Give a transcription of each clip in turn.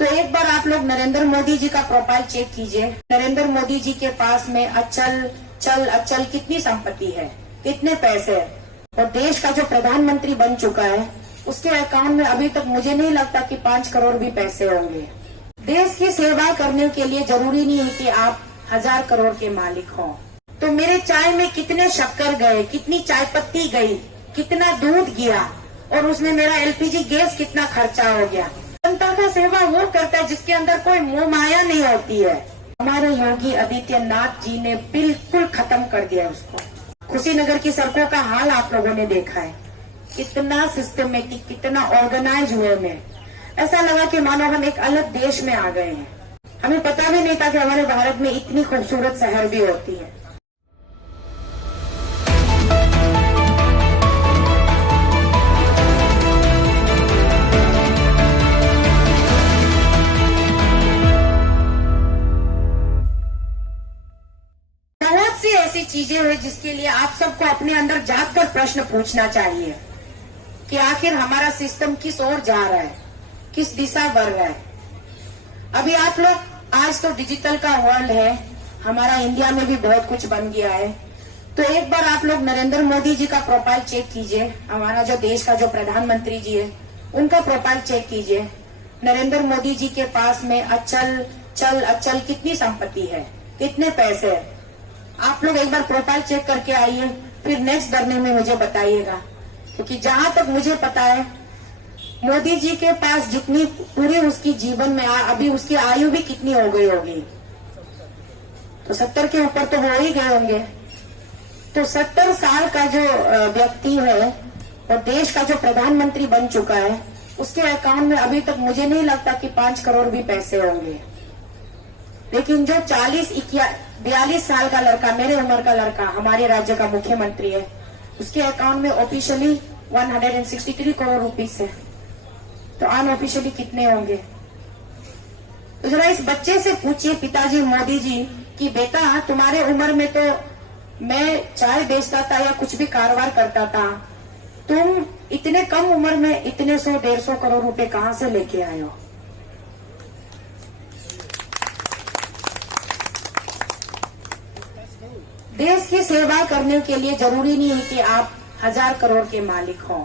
तो एक बार आप लोग नरेंद्र मोदी जी का प्रोफाइल चेक कीजिए। नरेंद्र मोदी जी के पास में अचल कितनी संपत्ति है, कितने पैसे है, और देश का जो प्रधानमंत्री बन चुका है उसके अकाउंट में अभी तक मुझे नहीं लगता कि 5 करोड़ भी पैसे होंगे। देश की सेवा करने के लिए जरूरी नहीं है कि आप 1000 करोड़ के मालिक हो। तो मेरे चाय में कितने शक्कर गए, कितनी चाय पत्ती गई, कितना दूध गया, और उसमें मेरा एलपीजी गैस कितना खर्चा हो गया। जनता का सेवा वो करता है जिसके अंदर कोई मोह माया नहीं होती है। हमारे योगी आदित्यनाथ जी ने बिल्कुल खत्म कर दिया उसको। कुशीनगर की सड़कों का हाल आप लोगों ने देखा है, कितना सिस्टमेटिक, कितना ऑर्गेनाइज हुए में। ऐसा लगा कि मानो हम एक अलग देश में आ गए हैं। हमें पता भी नहीं था कि हमारे भारत में इतनी खूबसूरत शहर भी होती है। बहुत सी ऐसी चीजें हैं जिसके लिए आप सबको अपने अंदर झांक कर प्रश्न पूछना चाहिए कि आखिर हमारा सिस्टम किस ओर जा रहा है, किस दिशा बढ़ रहा है। अभी आप लोग, आज तो डिजिटल का वर्ल्ड है, हमारा इंडिया में भी बहुत कुछ बन गया है। तो एक बार आप लोग नरेंद्र मोदी जी का प्रोफाइल चेक कीजिए। हमारा जो देश का जो प्रधानमंत्री जी है उनका प्रोफाइल चेक कीजिए। नरेंद्र मोदी जी के पास में अचल कितनी संपत्ति है, कितने पैसे है। आप लोग एक बार प्रोफाइल चेक करके आइए, फिर नेक्स्ट करने में मुझे बताइएगा। क्योंकि जहां तक मुझे पता है मोदी जी के पास जितनी पूरी उसकी जीवन में अभी उसकी आयु भी कितनी हो गई होगी, तो 70 के ऊपर तो हो ही गए होंगे। तो 70 साल का जो व्यक्ति है और देश का जो प्रधानमंत्री बन चुका है उसके अकाउंट में अभी तक मुझे नहीं लगता कि 5 करोड़ भी पैसे होंगे। लेकिन जो 42 साल का लड़का, मेरे उम्र का लड़का, हमारे राज्य का मुख्यमंत्री है, उसके अकाउंट में ऑफिशियली 163 करोड़ रुपीस है। तो अनऑफिशियली कितने होंगे? तो जरा इस बच्चे से पूछिए, पिताजी मोदी जी, कि बेटा तुम्हारे उम्र में तो मैं चाय बेचता था या कुछ भी कारोबार करता था, तुम इतने कम उम्र में इतने 100-150 करोड़ रुपए कहां से लेके आए हो? देश की सेवा करने के लिए जरूरी नहीं है कि आप 1000 करोड़ के मालिक हो।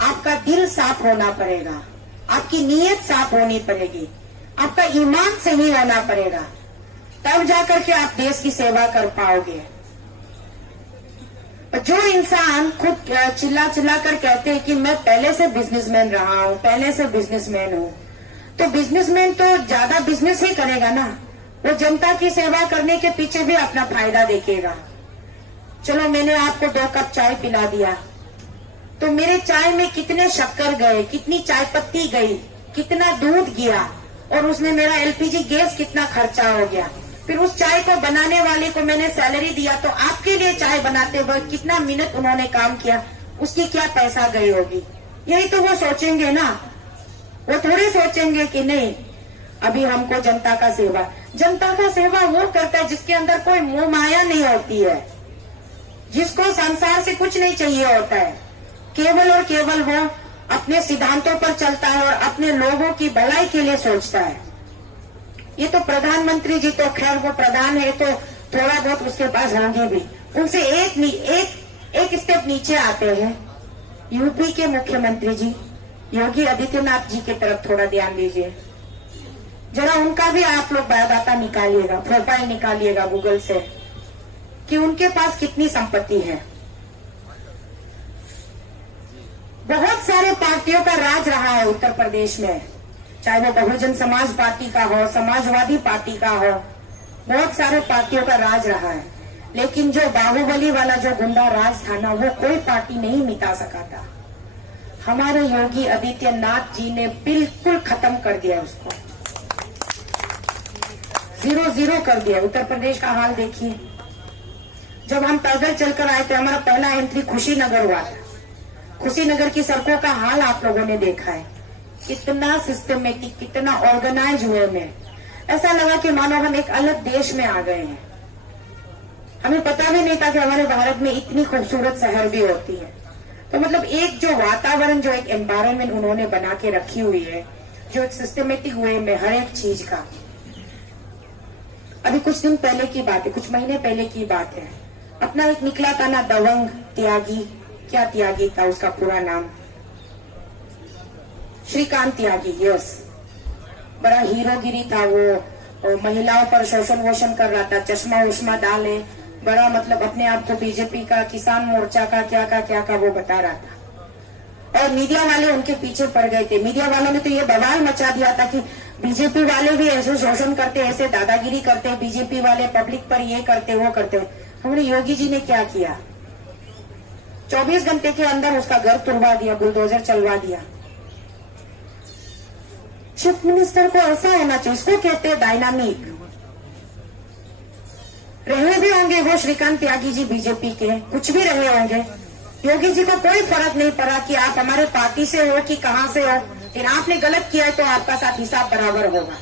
आपका दिल साफ होना पड़ेगा, आपकी नीयत साफ होनी पड़ेगी, आपका ईमान सही होना पड़ेगा, तब जाकर के आप देश की सेवा कर पाओगे। जो इंसान खुद चिल्ला कर कहते हैं कि मैं पहले से बिजनेसमैन रहा हूं, पहले से बिजनेसमैन हूं, तो बिजनेसमैन तो ज्यादा बिजनेस ही करेगा ना, वो जनता की सेवा करने के पीछे भी अपना फायदा देखेगा। चलो मैंने आपको 2 कप चाय पिला दिया, तो मेरे चाय में कितने शक्कर गए, कितनी चाय पत्ती गई, कितना दूध गया, और उसमें मेरा एलपीजी गैस कितना खर्चा हो गया। फिर उस चाय को बनाने वाले को मैंने सैलरी दिया, तो आपके लिए चाय बनाते वक्त कितना मिनट उन्होंने काम किया, उसकी क्या पैसा गई होगी। यही तो वो सोचेंगे ना, वो थोड़ी सोचेंगे कि नहीं अभी हमको जनता का सेवा वो करता है जिसके अंदर कोई मोह माया नहीं होती है, जिसको संसार से कुछ नहीं चाहिए होता है, केवल और केवल वो अपने सिद्धांतों पर चलता है और अपने लोगों की भलाई के लिए सोचता है। ये तो प्रधानमंत्री जी तो खैर वो प्रधान है तो थोड़ा बहुत उसके पास होंगे भी, उनसे एक स्टेप नीचे आते हैं यूपी के मुख्यमंत्री जी योगी आदित्यनाथ जी की तरफ थोड़ा ध्यान दीजिए। जरा उनका भी आप लोग बायोडाटा निकालिएगा, प्रोफाइल निकालिएगा गूगल से कि उनके पास कितनी संपत्ति है। बहुत सारे पार्टियों का राज रहा है उत्तर प्रदेश में, चाहे वो बहुजन समाज पार्टी का हो, समाजवादी पार्टी का हो, बहुत सारे पार्टियों का राज रहा है। लेकिन जो बाहुबली वाला जो गुंडा राज था ना, वो कोई पार्टी नहीं मिटा सका था। हमारे योगी आदित्यनाथ जी ने बिल्कुल खत्म कर दिया उसको, 0-0 कर दिया। उत्तर प्रदेश का हाल देखिए, जब हम पैदल चलकर आए थे, हमारा पहला एंट्री कुशीनगर हुआ था। कुशीनगर की सड़कों का हाल आप लोगों ने देखा है, कितना सिस्टमेटिक, कितना ऑर्गेनाइज हुए में। ऐसा लगा कि मानो हम एक अलग देश में आ गए हैं। हमें पता भी नहीं था कि हमारे भारत में इतनी खूबसूरत शहर भी होती है। तो मतलब एक जो वातावरण, जो एक एनवायरनमेंट उन्होंने बना के रखी हुई है, जो एक सिस्टमेटिक वे में हर एक चीज का। अभी कुछ दिन पहले की बात है, कुछ महीने पहले की बात है, अपना एक निकला था ना दबंग त्यागी, क्या त्यागी था उसका पूरा नाम, श्रीकांत त्यागी, यस, बड़ा हीरोगिरी था वो महिलाओं पर शोषण वोषण कर रहा था, चश्मा उश्मा डाले, बड़ा मतलब अपने आप को बीजेपी का, किसान मोर्चा का क्या का वो बता रहा था। और मीडिया वाले उनके पीछे पड़ गए थे। मीडिया वालों ने तो ये बवाल मचा दिया था कि बीजेपी वाले भी ऐसे शोषण करते, ऐसे दादागिरी करते, बीजेपी वाले पब्लिक पर ये करते वो करते। हमने योगी जी ने क्या किया, 24 घंटे के अंदर उसका घर तुड़वा दिया, बुलडोजर चलवा दिया। चीफ मिनिस्टर को ऐसा होना चाहिए, इसको कहते हैं डायनामिक। रहे भी होंगे वो श्रीकांत त्यागी जी बीजेपी के, कुछ भी रहे होंगे, योगी जी को कोई फर्क नहीं पड़ा कि आप हमारे पार्टी से हो कि कहां से हो, लेकिन आपने गलत किया है तो आपका साथ हिसाब बराबर होगा।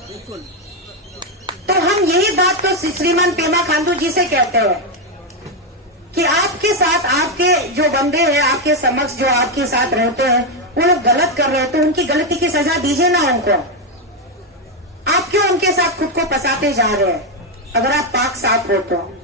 तो हम यही बात तो श्रीमान पेमा खांडू जी से कहते हैं कि आपके साथ आपके जो बंदे हैं, आपके समक्ष जो आपके साथ रहते हैं, वो लोग गलत कर रहे हैं तो उनकी गलती की सजा दीजिए ना उनको। आप क्यों उनके साथ खुद को फंसाते जा रहे हैं, अगर आप पाक साफ हो तो।